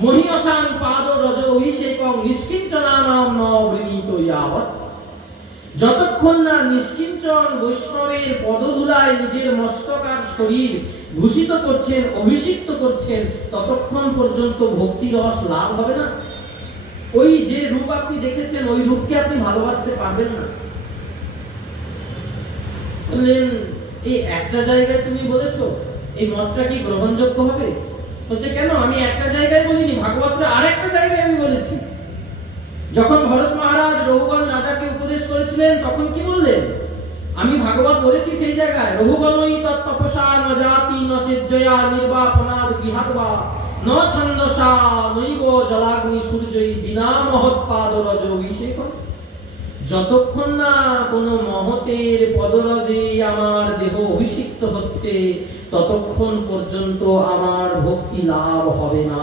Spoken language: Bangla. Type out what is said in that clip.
মহীয়সাং পাদ রজ অভিষেকং নিষ্কিঞ্চনানাম ন বৃণীত ইয়াবৎ। যতক্ষণ না নিষ্কিঞ্চন বৈষ্ণবের পদধূলায় নিজের মস্তক আর শরীর ভূষিত করছেন, অভিষিক্ত করছেন, ততক্ষণ পর্যন্ত ভক্তি রস লাভ হবে না। ওই যে রূপ আপনি দেখেছেন, ওই রূপকে আপনি ভালোবাসতে পারবেন না। বললেন, এই একটা জায়গায় তুমি বলেছো, এই মতটা কি গ্রহণযোগ্য হবে? বলছে, কেন? আমি একটা জায়গায় বলিনি, ভাগবতের আরেকটা জায়গায় আমি বলেছি। যখন ভরত মহারাজ রঘুগণ রাজাকে উপদেশ করেছিলেন, তখন কি বললেন? আমি ভাগবত বলেছি সেই জায়গায়, রঘুগণই তৎতপসা ন জাতি ন চেজ্জয়া নির্বাপনাদ বিহাতবা ন ছন্দসা নৈব জলাগ্নি সূর্যই বিনা মহৎপাদ রজ অভিষেক। যতক্ষণ না কোন মহতের পদরজে আমার দেহ অভিষিক্ত হচ্ছে, ততক্ষণ পর্যন্ত আমার ভক্তি লাভ হবে না।